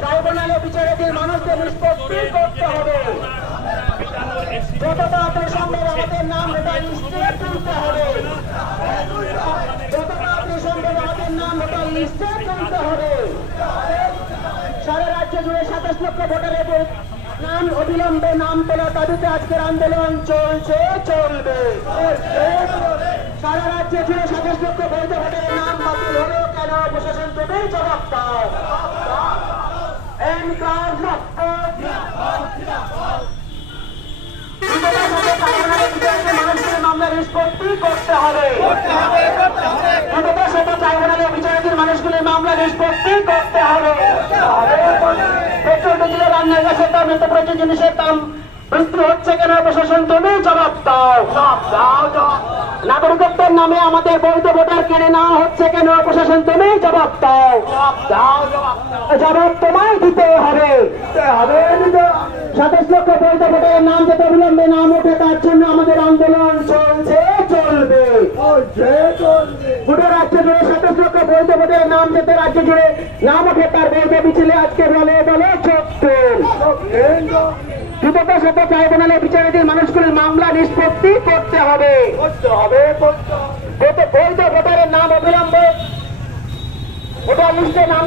ট্রাইব্যুনালে বিচারাধীন মানুষদের নিষ্পত্তি করতে হবে। যত তাড়াতাড়ি সম্ভব আমাদের নাম ভোটার লিস্টে তুলতে হবে। যত তাড়াতাড়ি সম্ভব আমাদের নাম ভোটার লিস্টে তুলতে হবে। সারা রাজ্য জুড়ে 27 লক্ষ ভোটারের নাম অবিলম্বে নাম তোলার দাবিতে আজকের আন্দোলন চলছে, চলবে। সারা রাজ্যে জুড়ে 27 লক্ষ বৈধ ভোটারের নাম বাতিল হলো কেন? প্রশাসন তুমি জবাব দাও। মানুষের মামলা নিষ্পত্তি করতে হবে। ট্রাইব্যুনালে বিচারাধীন মানুষগুলির মামলা নিষ্পত্তি করতে হবে। পেট্রোল ডিজেলের রান্নার গ্যাসের দাম, নিত্য প্রয়োজনীয় জিনিসের দাম বৃদ্ধি হচ্ছে কেন? প্রশাসন তুমি জবাব দাও। নাগরিকত্বের নামে আমাদের বৈধ ভোটার কেড়ে নেওয়া হচ্ছে কেন? প্রশাসন তুমি জবাব দাও। জবাব তোমায় দিতে হবে। 27 লক্ষ বৈধ ভোটারের নাম যাতে অবিলম্বে নাম ওঠে তার জন্য আমাদের আন্দোলন চলছে, চলবে। গোটা রাজ্য জুড়ে 27 লক্ষ বৈধ ভোটারের নাম যাতে রাজ্য জুড়ে নাম ওঠে তার বৈধ মিছিলে আজকে বলে বলে দ্রুততার সাথে ট্রাইব্যুনালে বিচারাধীন মানুষগুলির মামলা নিষ্পত্তি করতে হবে। বৈধ ভোটারের নাম অবিলম্বে ভোটার লিস্টে নাম